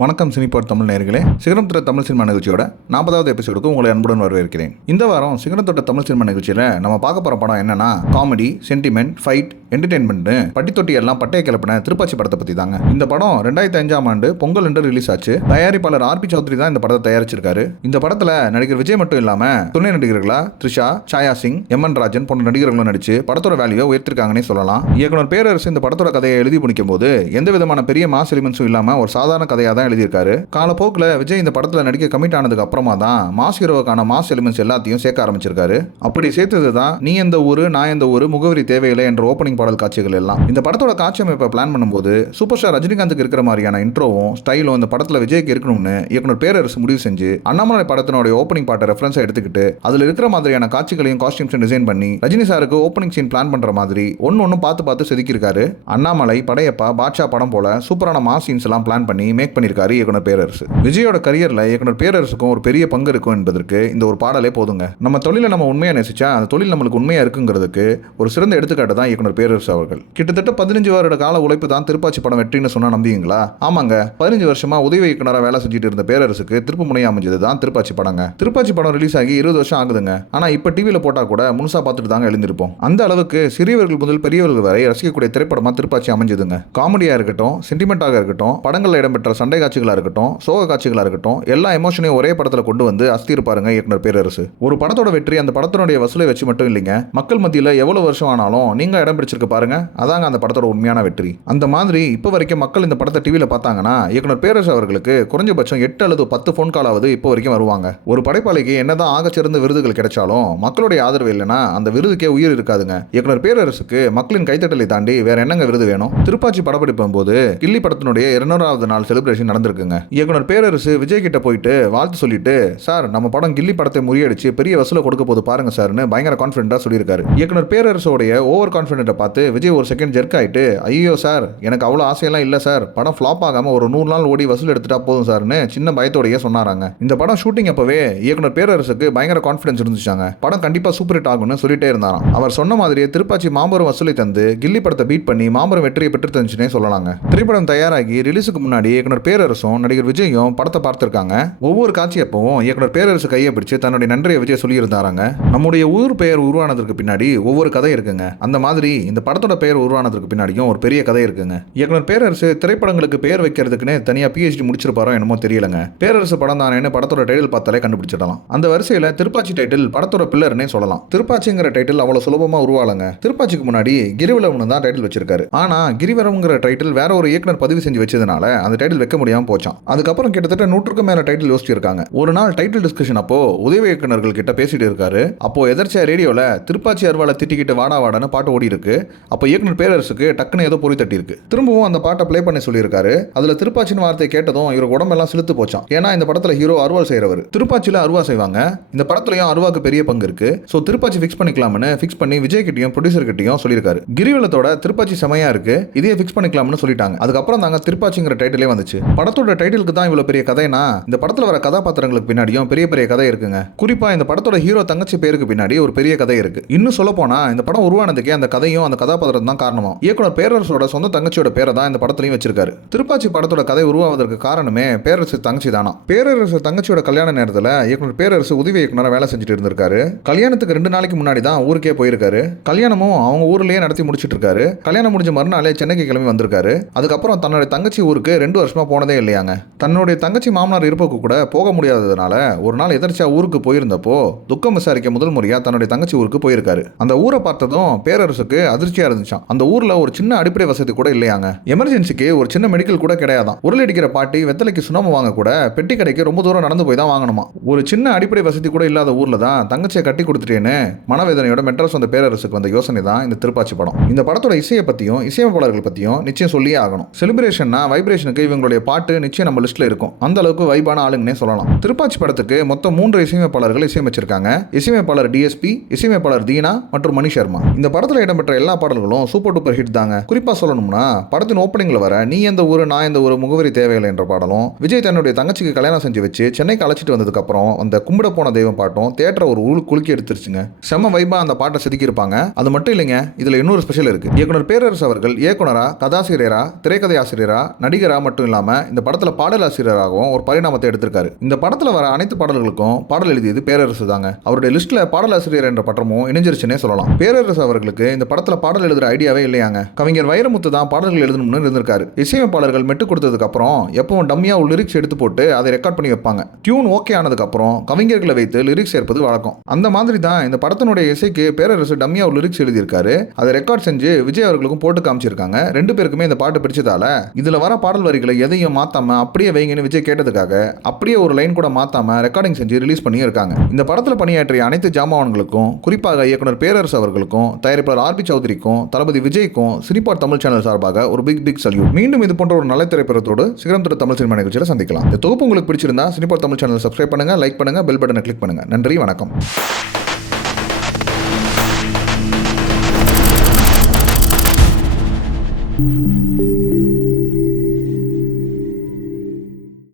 வணக்கம் சினிபாட் தமிழ் நேயர்களே, சிகரம் தொட்ட தமிழ் சினிமா நிகழ்ச்சியோட 40வது எபிசோடுக்கு உங்களை அன்புடன் வரவேற்கிறேன். இந்த வாரம் சிகரம் தொட்ட தமிழ் சினிமா நிகழ்ச்சியில் நம்ம பார்க்க போகிற படம் என்னன்னா, காமெடி, சென்டிமெண்ட், ஃபைட், என்டர்டெயின்மெண்ட் பட்டி தொட்டி எல்லாம் பட்டைய கிளப்பின திருப்பாச்சி படத்தை பற்றி தாங்க. இந்த படம் 2005ஆம் ஆண்டு பொங்கல் என்று ரிலீஸ் ஆச்சு. தயாரிப்பாளர் ஆர்.பி. சௌத்ரி தான் இந்த படத்தை தயாரிச்சிருக்காரு. இந்த படத்தில் நடிகர் விஜய் மட்டும் இல்லாமல் துணை நடிகர்களா த்ரிஷா, சாயா சிங், எம்.என். ராஜன் போன்ற நடிகர்களும் நடிச்சு படத்தோட வேல்யூவை உயர்த்திருக்காங்கன்னே சொல்லலாம். இயக்குனர் பேரரசு இந்த படத்தோட கதையை எழுதி முடிக்கும் போது எந்த விதமான பெரிய மாஸ் எலிமெண்ட்ஸும் இல்லாமல் ஒரு சாதாரண கதையாக தான் எழுதியிருக்காரு. காலப்போக்கில் விஜய் இந்த படத்தில் நடிக்க கமிட் ஆனதுக்கு அப்புறமா தான் மாஸ் ஹீரோவுக்கான மாஸ் எலிமெண்ட்ஸ் எல்லாத்தையும் சேர்க்க ஆரம்பிச்சிருக்காரு. அப்படி சேர்த்தது தான் நீ எந்த ஊரு நான் எந்த ஊரு முகவரி தேவையில்லை என்ற ஓப்பனிங் பாடல் காட்சிகள் எல்லாம். இந்த படத்தோட காட்சி அமைப்பை பிளான் பண்ணும்போது சூப்பர் ஸ்டார் ரஜினிகாந்துக்கு இருக்கிற மாதிரியான இன்ட்ரோவும் ஸ்டைலும் இந்த படத்தில் விஜய்க்கு இருக்கணும்னு இயக்குனர் பேரரசு முடிவு செஞ்சு அண்ணாமலை படத்தினுடைய ஓப்பனிங் பாட்டை ரெஃபரன்ஸா எடுத்துக்கிட்டு அதில் இருக்கிற மாதிரியான காட்சிகளையும் காஸ்டியூம்ஸும் டிசைன் பண்ணி ரஜினி சாருக்கு ஓப்பனிங் சீன் பிளான் பண்ற மாதிரி ஒன்னு பார்த்து செதுக்கியிருக்காரு. அண்ணாமலை, படையப்பா, பாட்ஷா படம் போல சூப்பரான மாஸ் சீன்ஸ் எல்லாம் பிளான் பண்ணி மேக் பண்ணியிருக்காரு இயக்குனர் பேரரசு. விஜயோட கரியர்ல இயக்குனர் பேரரசுக்கும் ஒரு பெரிய பங்கு இருக்கும் என்பதற்கு இந்த ஒரு பாடலே போதுங்க. நம்ம தொழிலை நம்ம உண்மையா நேசிச்சா அந்த தொழில் நம்மளுக்கு உண்மையா இருக்குங்கிறதுக்கு ஒரு சிறந்த எடுத்துக்காட்டு தான் இயக்குனர் பேரரசு அவர்கள். கிட்டத்தட்ட 15 வருட கால உழைப்பு தான் திருப்பாச்சி படம் வெற்றின்னு சொன்னா நம்புவீங்களா? ஆமாங்க, 15 வருஷமா உதவி இயக்குனரா வேலை செஞ்சுட்டு இருந்த பேரரசுக்கு திருப்பு முனையா அமைஞ்சது தான் திருப்பாச்சி படங்க. திருப்பாச்சி படம் ரிலீஸ் ஆகி 20 வருஷம் ஆகுதுங்க. ஆனா இப்ப டிவியில போட்டா கூட முழுசா பார்த்துட்டு தாங்க எழுந்திருப்போம். அந்த அளவுக்கு சிறியவர்கள் முதல் பெரியவர்கள் வரை ரசிக்கக்கூடிய திரைப்படமா திருப்பாச்சி அமைஞ்சதுங்க. காமெடியா இருக்கட்டும், சென்டிமெண்டாக இருக்கட்டும், படங்கள்ல இடம்பெற்ற சண்டை காட்சிகளா இருக்கட்டும், சோக காட்சிகளா இருக்கட்டும், எல்லா எமோஷனையும் ஒரே படத்துல கொண்டு வந்து அஸ்தி இருப்பாருங்க இயக்குனர் பேரரசு. ஒரு படத்தோட வெற்றி அந்த படத்தினுடைய வசூலை வச்சு மட்டும் இல்லைங்க, மக்கள் மத்தியில் எவ்வளவு வருஷம் ஆனாலும் நீங்க இடம் பிடிச்சிருக்க பாருங்க, அதாங்க அந்த படத்தோட உண்மையான வெற்றி. அந்த மாதிரி இப்போ வரைக்கும் மக்கள் இந்த படத்தை டிவியில பார்த்தாங்கன்னா இயக்குனர் பேரரசு அவர்களுக்கு குறைஞ்சபட்சம் 8 அல்லது 10 ஃபோன் காலாவது இப்போ வரைக்கும் வருவாங்க. ஒரு படைப்பாளிக்கு என்னதான் ஆகச்சிறந்த விருதுகள் கிடைச்சாலும் மக்களுடைய ஆதரவு இல்லைன்னா அந்த விருதுக்கே உயிர் இருக்காதுங்க. இயக்குனர் பேரரசுக்கு மக்களின் கைத்தட்டலை தாண்டி வேற என்னங்க விருது வேணும்? திருப்பாச்சி படப்பிடிப்பும் போது கில்லி படத்தினுடைய 200வது நாள் செலிப்ரேஷன் நடந்திருக்குங்க. இயக்குனர் பேரரசு விஜய் கிட்ட போயிட்டு வாழ்த்து சொல்லிட்டு, சார் நம்ம படம் கில்லி படத்தை முறியடிச்சு பெரிய வசூலை கொடுக்க போது பாருங்க சார்னு பயங்கர கான்ஃபிடென்ட்டா சொல்லியிருக்காரு. இயக்குனர் பேரரசோடைய ஓவர் கான்ஃபிடென்ட்டை பார்த்து விஜய் ஒரு செகண்ட் ஜெர்க் ஆயிட்டு, ஐயோ சார் எனக்கு அவ்வளோ ஆசையெல்லாம் இல்லை சார், படம் ஃப்ளாப் ஆகாம ஒரு 100 நாள் ஓடி வசூல் எடுத்துட்டா போதும் சார்னு சின்ன பயத்தோடையே சொன்னாராங்க. இந்த படம் ஷூட்டிங் அப்பவே இயக்குனர் பேரரசுக்கு பயங்கர கான்ஃபிடன்ஸ் இருந்துச்சாங்க. படம் கண்டிப்பா சூப்பர் ஹிட் ஆகும்னு சொல்லிட்டே இருந்தாராம். அவர் சொன்ன மாதிரியே திருப்பாச்சி மாபெரும் வசூலை தந்து கில்லி படத்தை பீட் பண்ணி மாபெரும் வெற்றியை பெற்று தந்துச்சுனே சொல்லலாங்க. திரைப்படம் தயாராகி ரிலீஸுக்கு முன்னாடி இயக்குனர் பேரரசும் நடிகர் விஜயும் படத்தை பார்த்திருக்காங்க. ஒவ்வொரு காட்சி அப்பவும் இயக்குனர் பேரரசு கையை பிடிச்சு தன்னுடைய நன்றியை விஜய் சொல்லியிருந்தாராங்க. நம்முடைய ஊர் பெயர் உருவானதற்கு பின்னாடி ஒவ்வொரு கதை இருக்குங்க. அந்த மாதிரி இந்த படத்தோட பெயர் உருவானதற்கு பின்னாடியும் ஒரு பெரிய கதை இருக்குங்க. இயக்குனர் பேரரசு திரைப்படங்களுக்கு பெயர் வைக்கிறதுக்குன்னு தனியா PhD முடிச்சிருப்பாரோ என்னமோ தெரியலங்க. பேரரசு படம் தானேன்னு படத்தோட டைட்டில் பார்த்தாலே கண்டுபிடிச்சிடலாம். அந்த வரிசையில திருப்பாச்சி டைட்டில் படத்தோட பில்லர்னே சொல்லலாம். திருப்பாச்சிங்கிற டைட்டில் அவ்வளவு சுலபமா உருவாலங்க. திருப்பாச்சிக்கு முன்னாடி கிரிவலம்னு தான் டைட்டில் வச்சிருக்காரு. ஆனா கிரிவரம்ங்கிற டைட்டில் வேற ஒரு இயக்குனர் பதிவு செஞ்சு வச்சதுனால அந்த டைட்டில் வைக்க முடியாம போச்சான். அதுக்கப்புறம் கிட்டத்தட்ட 100க்கும் மேல டைட்டில் யோசிச்சிருக்காங்க. ஒரு நாள் டைட்டில் டிஸ்கஷன் அப்போ உதவி இயக்குனர்கள் கிட்ட பேசிட்டு இருக்காரு. அப்போ எதர்ச்சியா ரேடியோல திருப்பாச்சி அருவாளை திட்டிக்கிட்டு வாடா வாடான்னு பாட்டு ஓடி இருக்கு. அப்போ இயக்குனர் பேரரசுக்கு டக்குன்னு ஏதோ பொறி தட்டி இருக்கு. திரும்பவும் அந்த பாட்டை ப்ளே பண்ணி சொல்லியிருக்காரு. அதுல திருப்பாச்சின்னு வார்த்தை கேட்டதும் இவருக்கு உடம்பெல்லாம் சிலுத்து போச்சான். ஏன்னா இந்த படத்துல ஹீரோ அருவாள் செய்யறவர். திருப்பாச்சியில அருவா செய்வாங்க. இந்த படத்துலயும் அருவாக்கு பெரிய பங்கு இருக்கு. சோ திருப்பாச்சி ஃபிக்ஸ் பண்ணிக்கலாம்னு ஃபிக்ஸ் பண்ணி விஜய் கிட்டயும் ப்ரொடியூசர் கிட்டயும் சொல்லியிருக்காரு. கிரிவலத்தோட திருப்பாச்சி செமையா இருக்கு, இதே ஃபிக்ஸ் பண்ணிக்கலாம்னு சொல்லிட்டாங்க. அதுக்கப்புறம் தாங்க திருப்பாச்சிங்கிற டைட்டிலே வந்துச்சு. படத்தோட டைட்டிலுக்கு தான் இவ்வளவு பெரிய கதைனா இந்த படத்துல வர கதாபாத்திரங்களுக்கு பின்னாடியும் பெரிய பெரிய கதை இருக்குங்க. குறிப்பா இந்த படத்தோட ஹீரோ தங்கச்சி பேருக்கு பின்னாடி ஒரு பெரிய கதை இருக்கு. இன்னும் சொல்ல போனா இந்த படம் உருவானதுக்கே அந்த கதையும் அந்த கதாபாத்திரம் தான் காரணமா. இயக்குனர் பேரரசோட சொந்த தங்கச்சியோட பேரை தான் இந்த படத்துலயும் வச்சிருக்காரு. திருப்பாச்சி படத்தோட கதை உருவாவதற்கு காரணமே பேரரசு தங்கச்சி தானா. பேரரசு தங்கச்சியோட கல்யாண நேரத்துல இயக்குனர் பேரரசு உதவி இயக்குனரா வேலை செஞ்சுட்டு இருந்திருக்காரு. கல்யாணத்துக்கு 2 நாளைக்கு முன்னாடி தான் ஊருக்கே போயிருக்காரு. கல்யாணமும் அவங்க ஊர்லயே நடத்தி முடிச்சிட்டு இருக்காரு. கல்யாணம் முடிஞ்ச மறுநாளே சென்னைக்கு கிளம்பி வந்திருக்காரு. அதுக்கப்புறம் தன்னுடைய தங்கச்சி ஊருக்கு 2 வருஷமா போனதே இல்லையாங்க. தன்னுடைய தங்கச்சி மாமனார் இருப்புக்கு கூட போக முடியாததுனால ஒரு நாள் எதர்ச்சியா ஊருக்கு போயிருந்தப்போ துக்கம் விசாரிக்க முதல் முறையா தன்னுடைய தங்கச்சி ஊருக்கு போயிருக்காரு. அந்த ஊரை பார்த்ததும் பேரரசுக்கு அதிர்ச்சியா இருந்துச்சான். அந்த ஊர்ல ஒரு சின்ன அடிப்படை வசதி கூட இல்லையாங்க. எமர்ஜென்சிக்கு ஒரு சின்ன மெடிக்கல் கூட கிடையாதான். உருளை அடிக்கிற பாட்டி வெத்தலைக்கு சுண்ணாம்பு வாங்க கூட பெட்டி கடைக்கு ரொம்ப தூரம் நடந்து போய் தான் வாங்கணுமா. ஒரு சின்ன அடிப்படை வசதி கூட இல்லாத ஊர்ல தான் தங்கச்சியை கட்டி கொடுத்துட்டேன்னு மனவேதனையோட மெட்ராஸ் வந்த பேரரசுக்கு வந்த யோசனை தான் இந்த திருப்பாச்சி படம். இந்த படத்தோட இசையை பத்தியும் இசையமைப்பாளர்கள் பத்தியும் நிச்சயம் சொல்லியே ஆகணும். செலிப்ரேஷன்னா வைப்ரேஷனுக்கு இவங்களுடைய பாட்டு நிச்சயம் நம்ம லிஸ்ட்ல இருக்கும். அந்த அளவுக்கு வைபான ஆளுங்கன்னே சொல்லலாம். திருப்பாச்சி படத்துக்கு மொத்தம் 3 இசையமைப்பாளர்கள் இசையமைச்சிருக்காங்க. இசையமைப்பாளர் DSP, இசையமைப்பாளர் தீனா மற்றும் மணி சர்மா. இந்த படத்துல இடம்பெற்ற எல்லா பாடல்களும் சூப்பர் டூப்பர் ஹிட் தாங்க. குறிப்பா சொல்லணும்னா படத்தின் ஓப்பனிங்ல வர நீ எந்த ஊரு நான் எந்த ஊரு முகவரி தேவையில்லை என்ற பாடலும், விஜய் தன்னுடைய தங்கச்சிக்கு கல்யாணம் செஞ்சு வச்சு சென்னைக்கு அழைச்சிட்டு வந்ததுக்கு அப்புறம் அந்த கும்பிட போன தெய்வம் பாட்டும் தியேட்டரை ஒரு குலுக்கி எடுத்துருச்சுங்க. செம வைபா அந்த பாட்டை செதுக்கி இருப்பாங்க. அது மட்டும் இல்லைங்க, இதுல இன்னொரு ஸ்பெஷல் இருக்கு. இயக்குனர் பேரரசு அவர்கள் இயக்குனரா, கதாசிரியரா, திரைக்கதை ஆசிரியரா, நடிகரா மட்டும் இல்லாம இந்த படத்துல பாடலாசிரியராகவும் ஒரு பரிணாமத்தை எடுத்திருக்காரு. இந்த படத்துல வர அனைத்து பாடல்களுக்கும் பாடல் எழுதியது பேரரசு தாங்க. அவருடைய லிஸ்ட்ல பாடலாசிரியர் என்ற பட்டமும் இணைஞ்சிருச்சுன்னே சொல்லலாம். பேரரசு அவர்களுக்கு இந்த படத்துல பாடல் எழுதுற ஐடியாவே இல்லையாங்க. கவிஞர் வைரமுத்து தான் பாடல்கள் எழுதணும்னு இருந்திருக்காரு. இசையமைப்பாளர்கள் மெட்டு கொடுத்ததுக்கு அப்புறம் எப்பவும் டம்மியா ஒரு லிரிக்ஸ் எடுத்து போட்டு அதை ரெக்கார்ட் பண்ணி வைப்பாங்க. டியூன் ஓகே ஆனதுக்கு அப்புறம் கவிஞர்களை வைத்து லிரிக்ஸ் சேர்ப்பது வழக்கம். அந்த மாதிரி தான் இந்த படத்தினுடைய இசைக்கு பேரரசு டம்மியா ஒரு லிரிக்ஸ் எழுதியிருக்காரு. அதை ரெக்கார்ட் செஞ்சு விஜய் அவர்களுக்கும் போட்டு காமிச்சிருக்காங்க. ரெண்டு பேருக்குமே இந்த பாட்டு பிடிச்சதால இதுல வர பாடல் வரிகளை எதையும் மாத்தாம அப்படியே வைங்கன்னு விஜய் கேட்டதுக்காக அப்படியே ஒரு லைன் கூட மாத்தாம ரெக்கார்டிங் செஞ்சு ரிலீஸ் பண்ணி இருக்காங்க. இந்த படத்துல பணியாற்றிய அனைத்து ஜாமான்களுக்கும், குறிப்பாக இயக்குனர் பேரரசு அவர்களுக்கும், தயாரிப்பாளர் ஆர் பி சௌத்ரிக்கும், தளபதி விஜய்க்கும் சினிபாட் தமிழ் சேனல் சார்பாக ஒரு பிக் சல்யூட். மீண்டும் இது போன்ற ஒரு நல்ல திரைப்படத்தோடு சிகரம் தொட்ட தமிழ் சினிமா நிகழ்ச்சியில் சந்திக்கலாம். இந்த தொகுப்பு உங்களுக்கு பிடிச்சிருந்தா சினிபாட் தமிழ் சேனல் சப்ஸ்கிரைப் பண்ணுங்க, லைக் பண்ணுங்க, பெல் பட்டனை கிளிக் பண்ணுங்க. நன்றி, வணக்கம்.